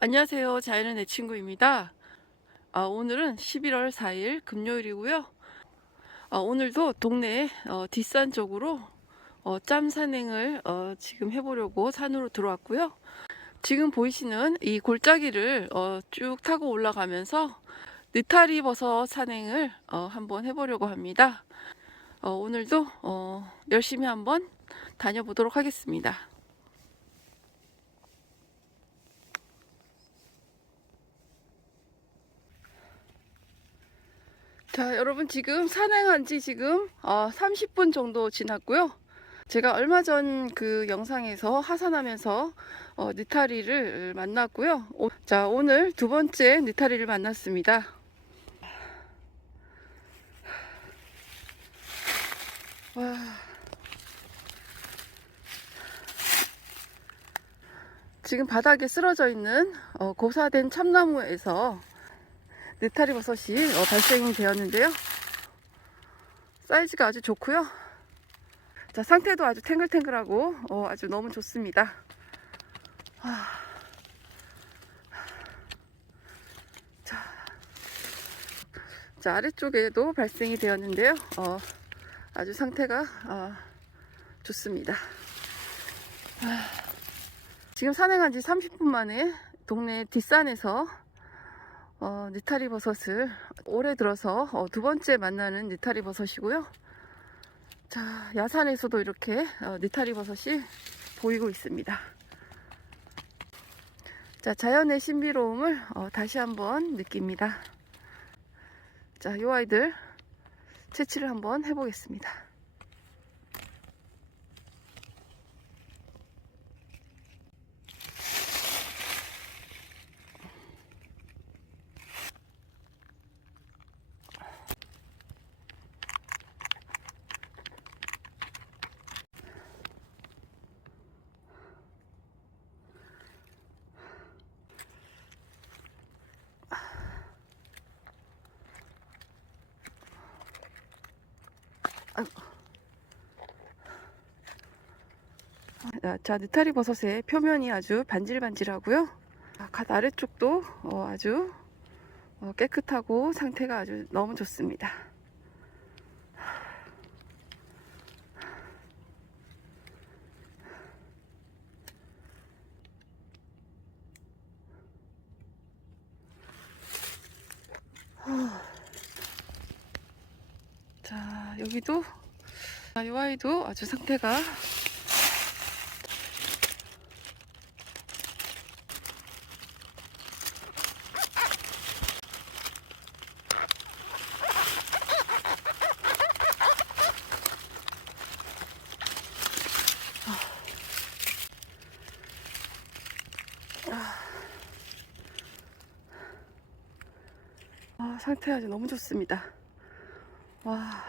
안녕하세요. 자연의 내 친구입니다. 아, 오늘은 11월 4일 금요일이고요. 아, 오늘도 동네 어, 뒷산 쪽으로 어, 짬 산행을 어, 지금 해보려고 산으로 들어왔고요. 지금 보이시는 이 골짜기를 어, 쭉 타고 올라가면서 느타리 버섯 산행을 어, 한번 해보려고 합니다. 어, 오늘도 어, 열심히 한번 다녀보도록 하겠습니다. 자, 여러분 지금 산행한 지 지금 어, 30분 정도 지났고요. 제가 얼마 전 그 영상에서 하산하면서 어, 느타리를 만났고요. 오- 자, 오늘 두 번째 느타리를 만났습니다. 와. 지금 바닥에 쓰러져 있는 어, 고사된 참나무에서 느타리 버섯이 어, 발생이 되었는데요. 사이즈가 아주 좋고요. 자, 상태도 아주 탱글탱글하고 어, 아주 너무 좋습니다. 아. 자, 자, 아래쪽에도 발생이 되었는데요. 어, 아주 상태가 어, 좋습니다. 아. 지금 산행한 지 30분 만에 동네 뒷산에서 어, 느타리 버섯을 올해 들어서 어, 두 번째 만나는 느타리 버섯이고요. 자, 야산에서도 이렇게 어, 느타리 버섯이 보이고 있습니다. 자, 자연의 신비로움을 어, 다시 한번 느낍니다. 자, 이 아이들 채취를 한번 해보겠습니다. 자, 자, 느타리 버섯의 표면이 아주 반질반질하고요. 아, 갓 아래쪽도 어, 아주 어, 깨끗하고 상태가 아주 너무 좋습니다. 자, 여기도 아, 이 아이도 아주 상태가 아, 상태 아주 너무 좋습니다. 와.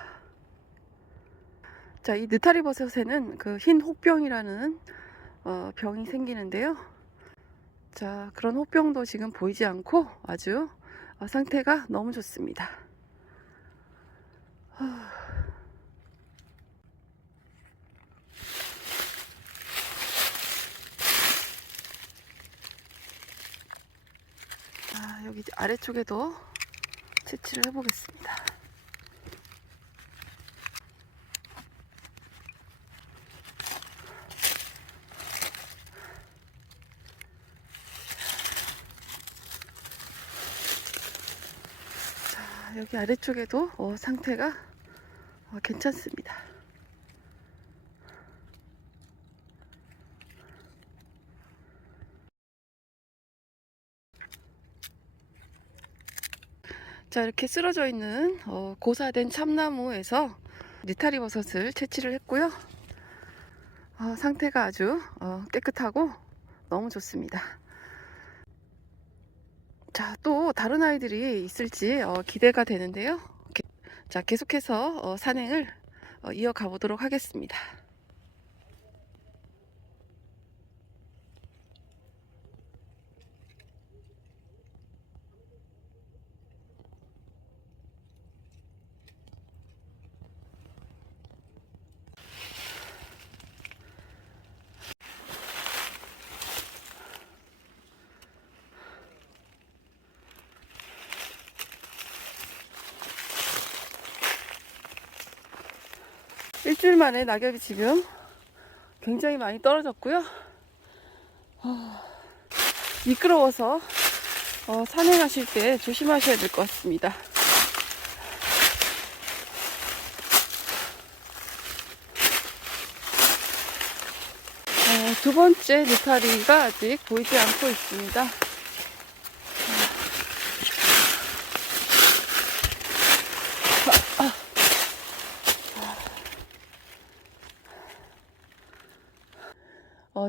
자, 이 느타리 버섯에는 그 흰 혹병이라는 어, 병이 생기는데요. 자, 그런 혹병도 지금 보이지 않고 아주 어, 상태가 너무 좋습니다. 하. 자, 여기 아래쪽에도 채취를 해보겠습니다. 자, 여기 아래쪽에도 어, 상태가 어, 괜찮습니다. 자, 이렇게 쓰러져 있는 어, 고사된 참나무에서 느타리 버섯을 채취를 했고요. 어, 상태가 아주 어, 깨끗하고 너무 좋습니다. 자, 또 다른 아이들이 있을지 어, 기대가 되는데요. 게- 자, 계속해서 어, 산행을 어, 이어가 보도록 하겠습니다. 일주일 만에 낙엽이 지금 굉장히 많이 떨어졌고요. 어, 미끄러워서 어, 산행하실 때 조심하셔야 될 것 같습니다. 어, 두 번째 느타리가 아직 보이지 않고 있습니다.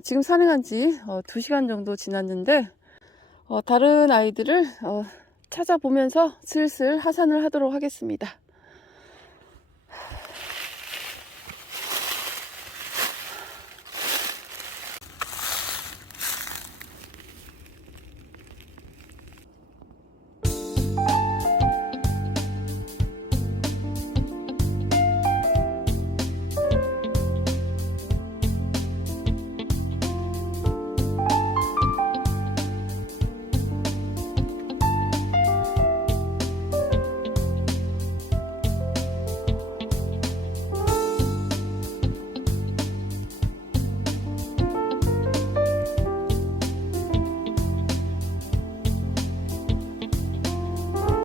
어, 지금 산행한 지 어, 2시간 정도 지났는데 어, 다른 아이들을 어, 찾아보면서 슬슬 하산을 하도록 하겠습니다.